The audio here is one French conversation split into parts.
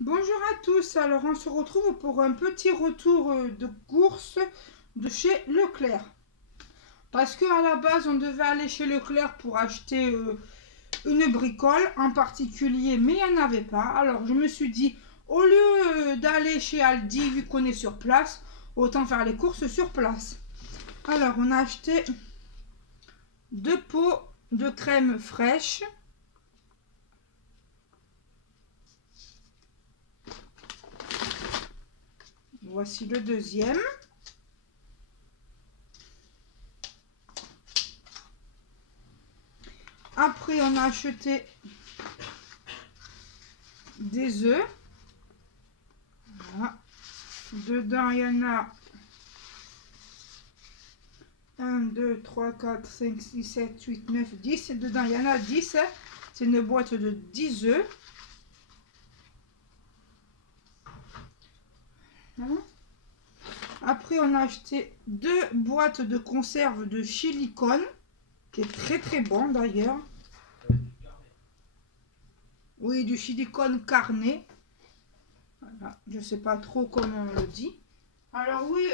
Bonjour à tous, alors on se retrouve pour un petit retour de course de chez Leclerc. Parce qu'à la base on devait aller chez Leclerc pour acheter une bricole en particulier, mais il n'y en avait pas. Alors je me suis dit, au lieu d'aller chez Aldi vu qu'on est sur place, autant faire les courses sur place. Alors on a acheté 2 pots de crème fraîche. Voici le deuxième. Après, on a acheté des œufs. Voilà. Dedans, il y en a 1, 2, 3, 4, 5, 6, 7, 8, 9, 10. Et dedans, il y en a 10. C'est une boîte de 10 œufs. Voilà. Après, on a acheté 2 boîtes de conserve de chili con, qui est très très bon d'ailleurs. Oui, du chili con carné. Voilà. Je ne sais pas trop comment on le dit. Alors oui,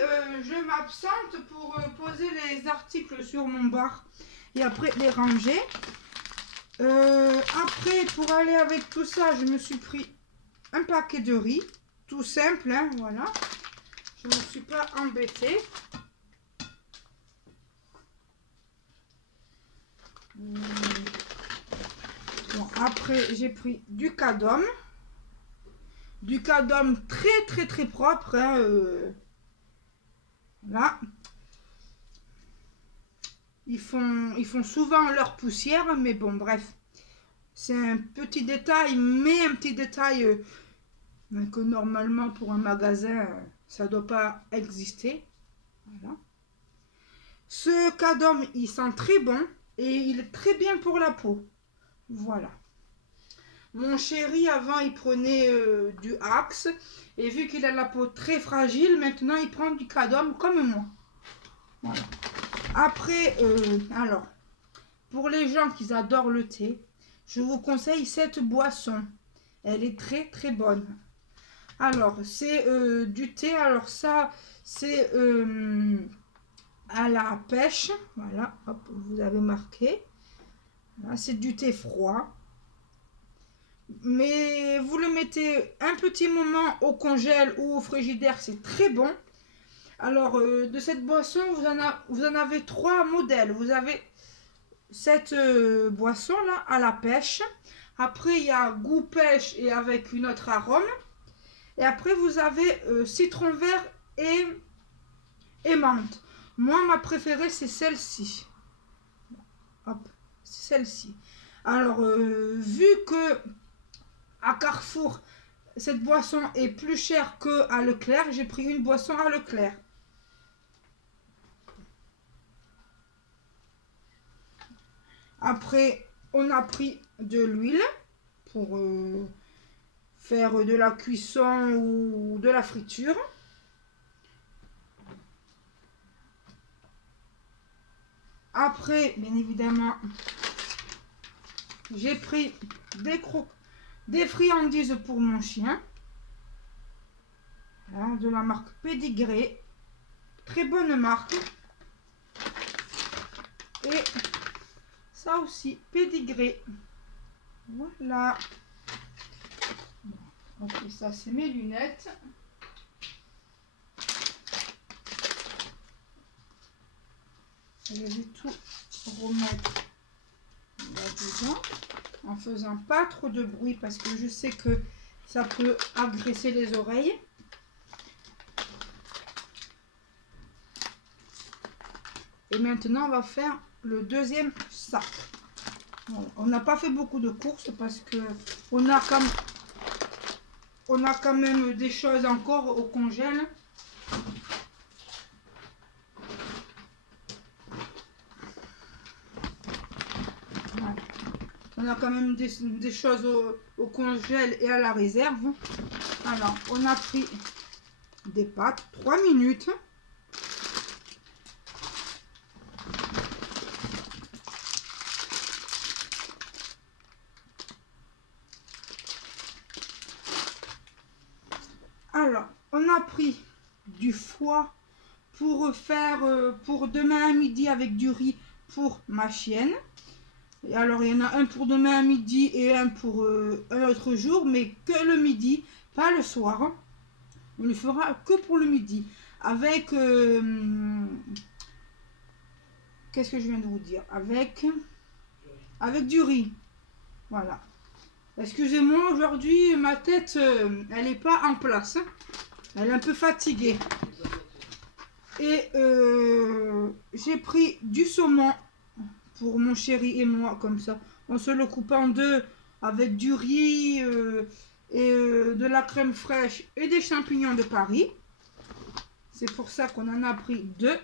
je m'absente pour poser les articles sur mon bar et après les ranger. Après, pour aller avec tout ça, je me suis pris un paquet de riz. Tout simple, hein, voilà. Je ne me suis pas embêtée. Bon, après, j'ai pris du cadom. Du cadom très très très propre. Hein, là. Ils font souvent leur poussière, mais bon, bref. C'est un petit détail, mais un petit détail que normalement pour un magasin, ça ne doit pas exister. Voilà. Ce cadom, il sent très bon et il est très bien pour la peau. Voilà. Mon chéri, avant, il prenait du Axe. Et vu qu'il a la peau très fragile, maintenant, il prend du cadom comme moi. Voilà. Après, alors, pour les gens qui adorent le thé, je vous conseille cette boisson. Elle est très très bonne. Alors, c'est du thé. Alors ça, c'est à la pêche. Voilà, hop, vous avez marqué. Voilà, c'est du thé froid. Mais vous le mettez un petit moment au congèle ou au frigidaire, c'est très bon. Alors, de cette boisson, vous en avez 3 modèles. Vous avez cette boisson là à la pêche. Après, il y a goût pêche et avec une autre arôme. Et après, vous avez citron vert et menthe. Moi, ma préférée, c'est celle-ci. Hop, c'est celle-ci. Alors, vu que à Carrefour, cette boisson est plus chère qu'à Leclerc, j'ai pris une boisson à Leclerc. Après, on a pris de l'huile pour faire de la cuisson ou de la friture. Après, bien évidemment, j'ai pris des friandises pour mon chien. Voilà, de la marque Pédigré. Très bonne marque. Et ça aussi, Pédigré. Voilà. Ok, ça c'est mes lunettes. Je vais tout remettre là-dedans en faisant pas trop de bruit parce que je sais que ça peut agresser les oreilles. Et maintenant on va faire le deuxième sac. Voilà. On n'a pas fait beaucoup de courses parce que on a quand même des choses encore au congèle. Voilà. On a quand même des choses au congèle et à la réserve. Alors, on a pris des pâtes, 3 minutes. on a pris du foie pour faire pour demain à midi avec du riz pour ma chienne. Et alors il y en a un pour demain à midi et un pour un autre jour, mais que le midi, pas le soir. On le fera que pour le midi. Avec qu'est-ce que je viens de vous dire? Avec du riz. Voilà. Excusez-moi, aujourd'hui ma tête elle n'est pas en place. Elle est un peu fatiguée. Et j'ai pris du saumon pour mon chéri et moi, comme ça. On se le coupe en deux avec du riz et de la crème fraîche et des champignons de Paris. C'est pour ça qu'on en a pris deux.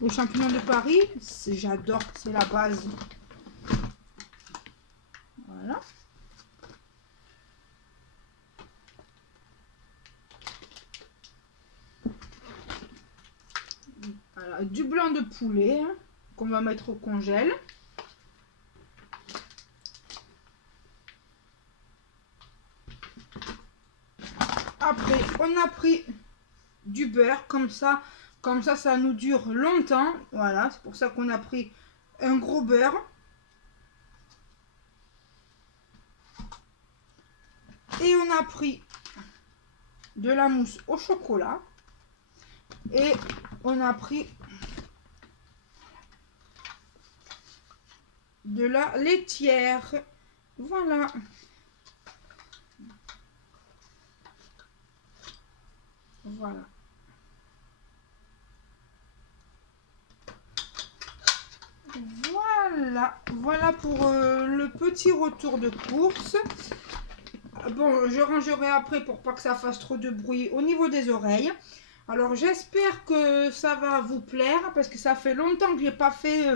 Les champignons de Paris, j'adore, c'est la base. Voilà. Voilà, du blanc de poulet hein, qu'on va mettre au congèle. Après, on a pris du beurre, comme ça, ça nous dure longtemps. Voilà, c'est pour ça qu'on a pris un gros beurre. Et on a pris de la mousse au chocolat. Et on a pris de la laitière. Voilà. Voilà. Voilà pour le petit retour de course. Bon, je rangerai après pour pas que ça fasse trop de bruit au niveau des oreilles. Alors j'espère que ça va vous plaire parce que ça fait longtemps que j'ai pas fait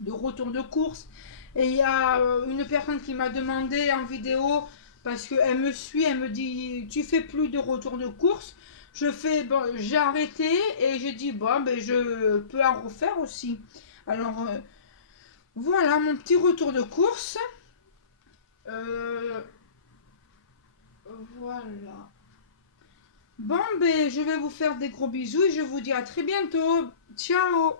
de retour de course. Et il y a une personne qui m'a demandé en vidéo parce qu'elle me suit, elle me dit tu fais plus de retour de course. Je fais, bon, j'ai arrêté et j'ai dit bon ben je peux en refaire aussi. Alors voilà mon petit retour de course. Voilà. Bon, ben, je vais vous faire des gros bisous et je vous dis à très bientôt. Ciao!